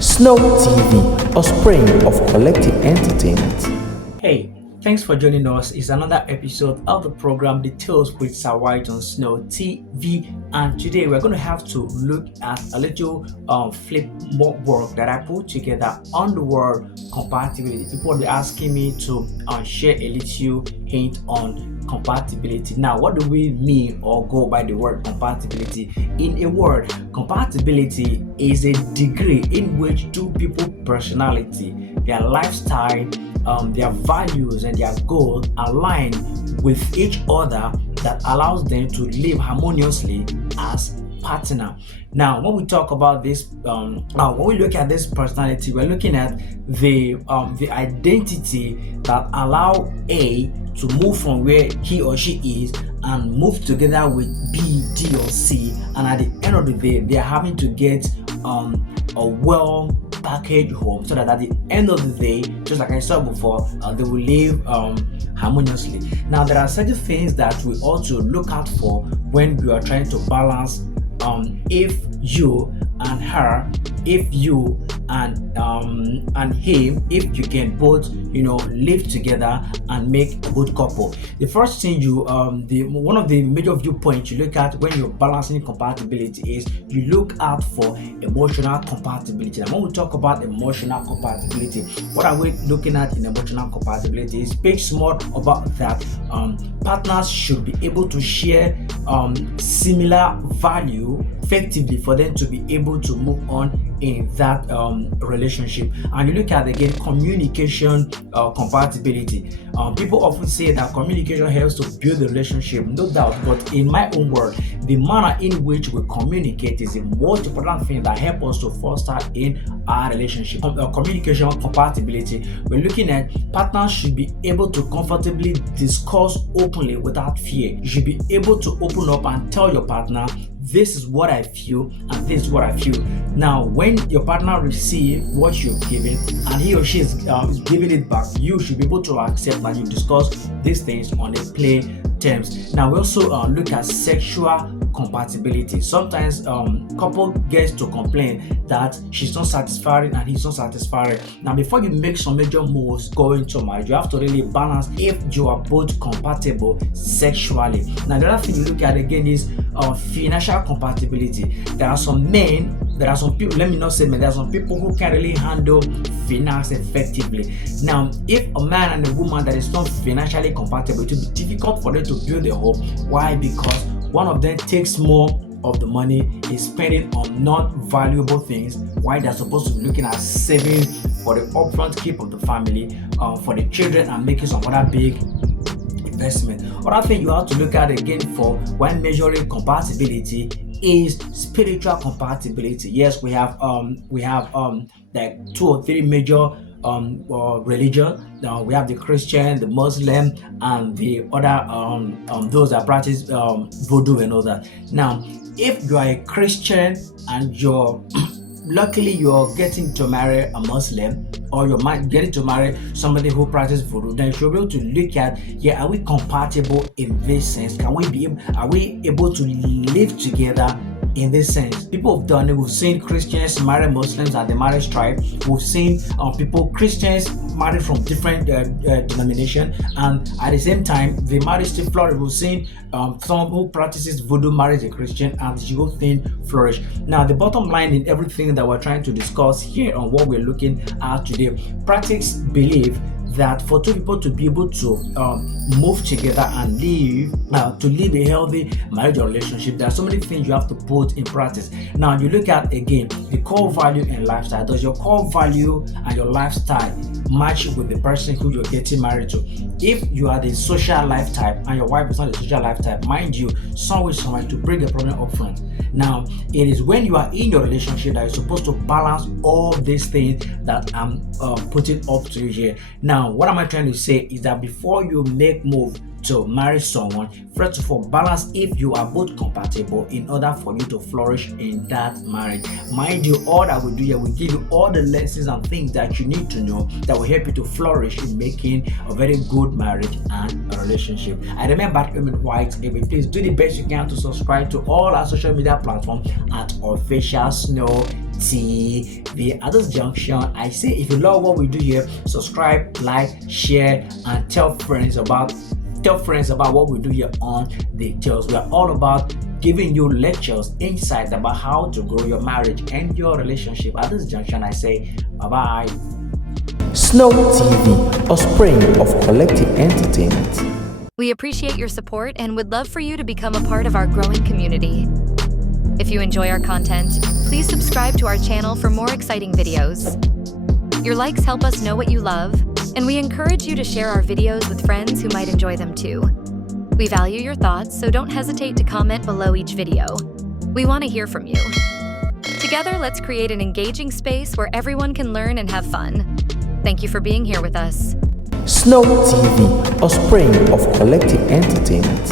Snow TV, a spring of collective entertainment. Hey, thanks for joining us. It's another episode of the program Details with Sir White on Snow TV, and today we're going to have to look at a little flip work that I put together on the word compatibility. People are asking me to share a little hint on compatibility. Now, what do we mean or go by the word compatibility? In a word, compatibility is a degree in which two people's personality, their lifestyle, their values and their goals align with each other that allows them to live harmoniously as partner. Now, when we talk about this, when we look at this personality, we're looking at the identity that allow A to move from where he or she is and move together with B, D, or C, and at the end of the day, they are having to get a well packaged home so that at the end of the day, just like I said before, they will live harmoniously. Now, there are certain things that we ought to look out for when we are trying to balance if you and her, if you and him, if you can both live together and make a good couple. The first thing one of the major viewpoints you look at when you're balancing compatibility is you look out for emotional compatibility. And when we talk about emotional compatibility, what are we looking at in emotional compatibility? It speaks more about that partners should be able to share similar value effectively for them to be able to move on in that relationship. And you look at again communication compatibility. People often say that communication helps to build the relationship, no doubt, but in my own word, the manner in which we communicate is the most important thing that helps us to foster in our relationship. Communication compatibility, we're looking at partners should be able to comfortably discuss openly without fear. You should be able to open up and tell your partner, this is what I feel and this is what I feel. Now, when your partner receives what you're giving and he or she is giving it back, you should be able to accept that you discuss these things on a play terms. Now, we also look at sexual compatibility. Sometimes couple gets to complain that she's not satisfying and he's not satisfying. Now, before you make some major moves going to marriage, you have to really balance if you are both compatible sexually. Now, the other thing you look at again is financial compatibility. There are some people, let me not say men, there are some people who can really handle finance effectively. Now, if a man and a woman that is not financially compatible, it will be difficult for them to build a home. Why? Because one of them takes more of the money, is spending on non-valuable things, while they're supposed to be looking at saving for the upfront keep of the family, for the children, and making some other big investment. Other thing you have to look at again for when measuring compatibility is spiritual compatibility. Yes, we have like 2 or 3 major religion. We have the Christian, the Muslim, and the other those that practice voodoo and all that. Now, if you are a Christian and you're luckily you're getting to marry a Muslim, or you're getting to marry somebody who practices voodoo, then you should be able to look at, are we compatible in this sense? Are we able to live together in this sense? People have done it. We've seen Christians marry Muslims at the marriage tribe. We've seen Christians marry from different denomination, and at the same time the marriage still flourish. We've seen someone who practices voodoo marries a Christian and the whole thing flourish. Now, the bottom line in everything that we're trying to discuss here on what we're looking at today, practice believe that for two people to be able to move together and live a healthy marriage or relationship, there are so many things you have to put in practice. Now, you look at again the core value and lifestyle. Does your core value and your lifestyle match with the person who you're getting married to? If you are the social life type and your wife is not the social life type, mind you, someone to bring a problem up front. Now, it is when you are in your relationship that you're supposed to balance all these things that I'm putting up to you here. Now, what am I trying to say is that before you make move to marry someone, first of all, balance if you are both compatible in order for you to flourish in that marriage. Mind you, all that we do here, we give you all the lessons and things that you need to know that will help you to flourish in making a very good marriage and a relationship. I remember White, please do the best you can to subscribe to all our social media platforms at Official Snow TV. At this junction, I say if you love what we do here, subscribe, like, share, and tell friends about what we do here on the Tales. We are all about giving you lectures, insights about how to grow your marriage and your relationship. At this junction, I say bye-bye. Snow TV, a spring of collective entertainment. We appreciate your support and would love for you to become a part of our growing community. If you enjoy our content, please subscribe to our channel for more exciting videos. Your likes help us know what you love, and we encourage you to share our videos with friends who might enjoy them too. We value your thoughts, so don't hesitate to comment below each video. We want to hear from you. Together, let's create an engaging space where everyone can learn and have fun. Thank you for being here with us. Snow TV, a spring of collective entertainment.